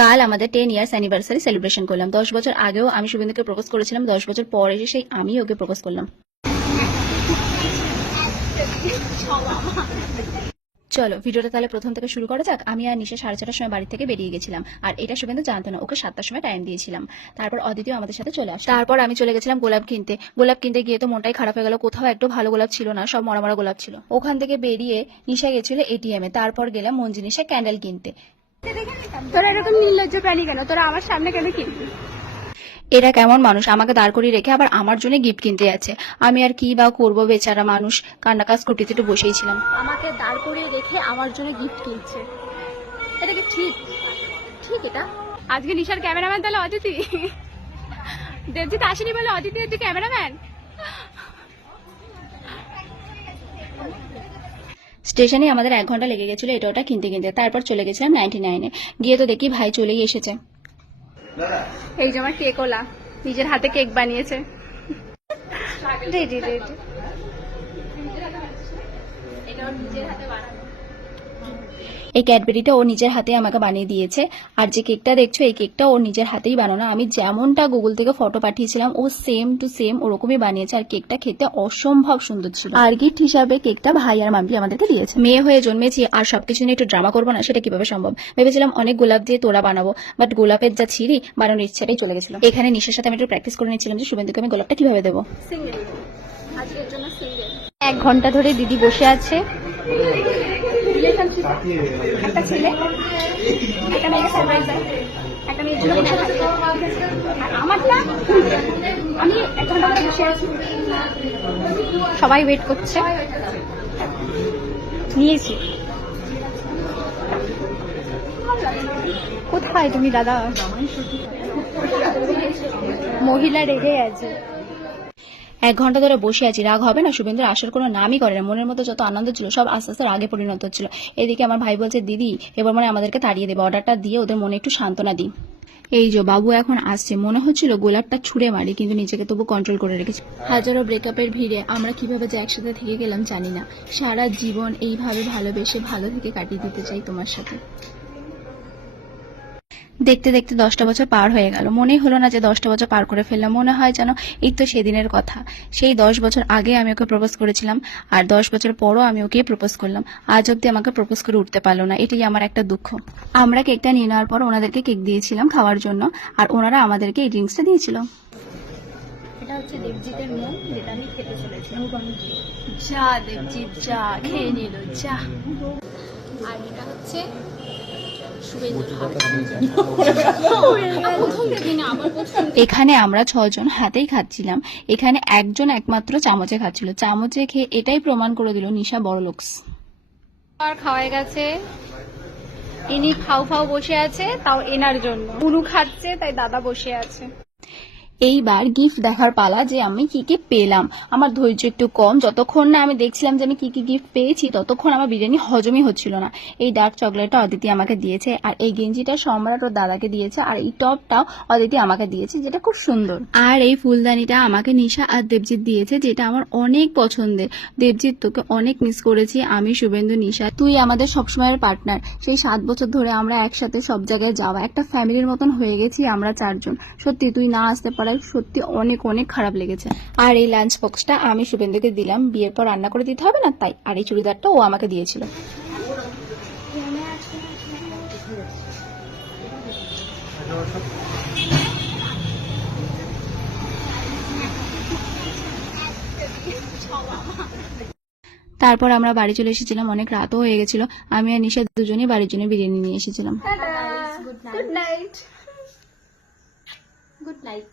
কাল আমাদের 10 years anniversary celebration করলাম। 10 বছর আগেও আমি শুভেন্দুকে প্রপোজ করেছিলাম, 10 বছর পর এসে সেই আমি ওকে প্রপোজ করলাম। চলো ভিডিওটা তাহলে প্রথম থেকে শুরু করা যাক। আমি আর নিশা 4:30টার সময় বাড়ি থেকে বেরিয়ে গেছিলাম, আর এটা শুভেন্দু জানতো না, ওকে 7টার সময় টাইম দিয়েছিলাম। তারপর অদিতিও আমাদের সাথে চলে আসে। তারপর আমি চলে গেছিলাম গোলাপ কিনতে। গোলাপ কিনতে গিয়ে তো মনটাই খারাপ হয়ে গেল, কোথাও একটু ভালো গোলাপ ছিল না, সব মরা মরা গোলাপ ছিল। ওখান থেকে বেরিয়ে নিশা গেছিল এটিএম এ। তারপর গেলাম মঞ্জি নিশা ক্যান্ডেল কিনতে। তোরা এরকম নির্লজ্জ প্রাণী কেন? তোরা আমার সামনে কেন কিনবি? এরা কেমন মানুষ, আমাকে দাঁড় করিয়ে রেখে আবার আমার জন্য গিফট কিনতে যাচ্ছে। আমি আর কি বা করবো, বেচারা মানুষ। কান্নাকা স্কুটিতে একটু বসেই ছিলাম। আমাকে দাঁড় করিয়ে রেখে আমার জন্য গিফট কিনছে, এটা কি ঠিক? ঠিক এটা? আজকে নিশার ক্যামেরাম্যান তাহলে অদিতি। দেবজিৎ আসেনি বলে অদিতি হচ্ছে ক্যামেরাম্যান। স্টেশনে আমাদের 1 ঘন্টা লেগে গেছিল এটা ওটা কিনতে কিনতে। তারপর চলে গেছিলাম 99-এ। গিয়ে তো দেখি ভাই চলেই এসেছে। এই যে আমার কেকওলা নিজের হাতে কেক বানিয়েছে। Ready ready. এটাও নিজের হাতে বানানো। এই ক্যাডবেরিটা ও নিজের হাতে আমাকে বানিয়ে দিয়েছে। আর যে কেকটা দেখছো এই কেকটা ও নিজের হাতেই বানানো। আমি যেমনটা গুগল থেকে ফটো পাঠিয়েছিলাম ও সেম টু সেম ওরকমই বানিয়েছে। আর কেকটা খেতে অসম্ভব সুন্দর ছিল। আর গিফট হিসাবে কেকটা ভাই আর মাম্পি আমাদেরকে দিয়েছে। মেয়ে হয়ে জন্মেছি আর সবকিছু নিয়ে একটু ড্রামা করবো না, সেটা কিভাবে সম্ভব? ভেবেছিলাম অনেক গোলাপ দিয়ে তোড়া বানাবো, বাট গোলাপের যা ছিঁড়ি বানানোর ইচ্ছাটাই চলে গেছিল। এখানে নিশার সাথে আমি একটু প্র্যাকটিস করে নিচ্ছিলাম যে শুভেন্দুকে আমি গোলাপটা কিভাবে দেবো। সিঙ্গেল, আজকের জন্য সিঙ্গেল। 1 ঘন্টা ধরে দিদি বসে আছে। একটা ছেলে একটা মেয়েকে সারপ্রাইজ দেয়, একটা মেয়ের জন্য বসে থাকে। আর আমারটা আমি 1 ঘন্টা ধরে বসে আছি, সবাই ওয়েট করছে। নিয়েছি। কোথায় তুমি দাদা? মহিলা রেগে আছে। 1 ঘন্টা ধরে বসে আছি, রাগ হবে না? শুভেন্দুর আসার কোনো নামই করে না। মনের মতো যত আনন্দ ছিল সব আস্তে আস্তে রাগে পরিণত হচ্ছিল। এদিকে আমার ভাই বলছে দিদি এবার মনে আমাদেরকে তাড়িয়ে দেবে, অর্ডারটা দিয়ে ওদের মনে একটু সান্ত্বনা দিই। এই যে বাবু এখন আসছে, মনে হচ্ছিল গোলাপটা ছুঁড়ে মারি, কিন্তু নিজেকে তবু কন্ট্রোল করে রেখেছি। হাজারো ব্রেকআপের ভিড়ে আমরা কিভাবে যে একসাথে থেকে গেলাম জানি না। সারা জীবন এইভাবে ভালোবেসে ভালো থেকে কাটিয়ে দিতে চাই তোমার সাথে। দেখতে দেখতে 10টা বছর পার হয়ে গেল। মনেই হলো না যে 10টা বছর পার করে ফেললাম। মনে হয় যেন এই তো সেদিনের কথা। সেই 10 বছর আগে আমি ওকে প্রপোজ করেছিলাম, আর 10 বছর পরও আমি ওকে প্রপোজ করলাম। আজ অব্দি আমাকে প্রপোজ করে উঠতে পারলো না, এটাই আমার একটা দুঃখ। আমরা কেকটা নিয়ে নেওয়ার পর ওনাদেরকে কেক দিয়েছিলাম খাওয়ার জন্য, আর ওনারা আমাদেরকে এই ড্রিঙ্কসটা দিয়েছিল। এটা হচ্ছে দেবজিতের মুখ, যেটা আমি খেতে চলেছিলাম। যা দেবজিৎ যা, খেয়ে নিল যা। আর এটা হচ্ছে এখানে আমরা 6 জন হাতেই খাচ্ছিলাম, এখানে একজন একমাত্র চামচে খাচ্ছিল। চামচে খেয়ে এটাই প্রমাণ করে দিল নিশা বড় লোকস। আর খাওয়াই গেছে, ইনি খাও খাও বসে আছে, তাও এনার জন্য। উনু খাচ্ছে তাই দাদা বসে আছে। এইবার গিফট দেখার পালা, যে আমি কি কি পেলাম। আমার ধৈর্য একটু কম, যতক্ষণ না আমি দেখছিলাম যে আমি কি কি গিফট পেয়েছি ততক্ষণ আমার বিরিয়ানি হজমই হচ্ছিল না। এই ডার্ক চকলেটটা অদিতি আমাকে দিয়েছে, আর এই গেঞ্জিটা সম্রাট ওর দাদাকে দিয়েছে, আর এই টপটাও অদিতি আমাকে দিয়েছে, যেটা খুব সুন্দর। আর এই ফুলদানিটা আমাকে নিশা আর দেবজিৎ দিয়েছে, যেটা আমার অনেক পছন্দের। দেবজিৎ তোকে অনেক মিস করেছি। আমি, শুভেন্দু, নিশা, তুই আমাদের সবসময়ের পার্টনার। সেই 7 বছর ধরে আমরা একসাথে সব জায়গায় যাওয়া, একটা ফ্যামিলির মতন হয়ে গেছি আমরা 4 জন। সত্যি তুই না আসতে পারায় সত্যি অনেক অনেক খারাপ লেগেছে। আর এই লাঞ্চ বক্সটা আমি শুভেন্দুকে দিলাম, বিয়ের পর রান্না করে দিতে হবে না তাই। আর এই চুড়িদারটা ও আমাকে দিয়েছিল। তারপর আমরা বাড়ি চলে এসেছিলাম, অনেক রাতও হয়ে গেছিল। আমি আর নিশা দুজনেই বাড়ির জন্য বিরিয়ানি নিয়ে এসেছিলাম। Good night. Good night.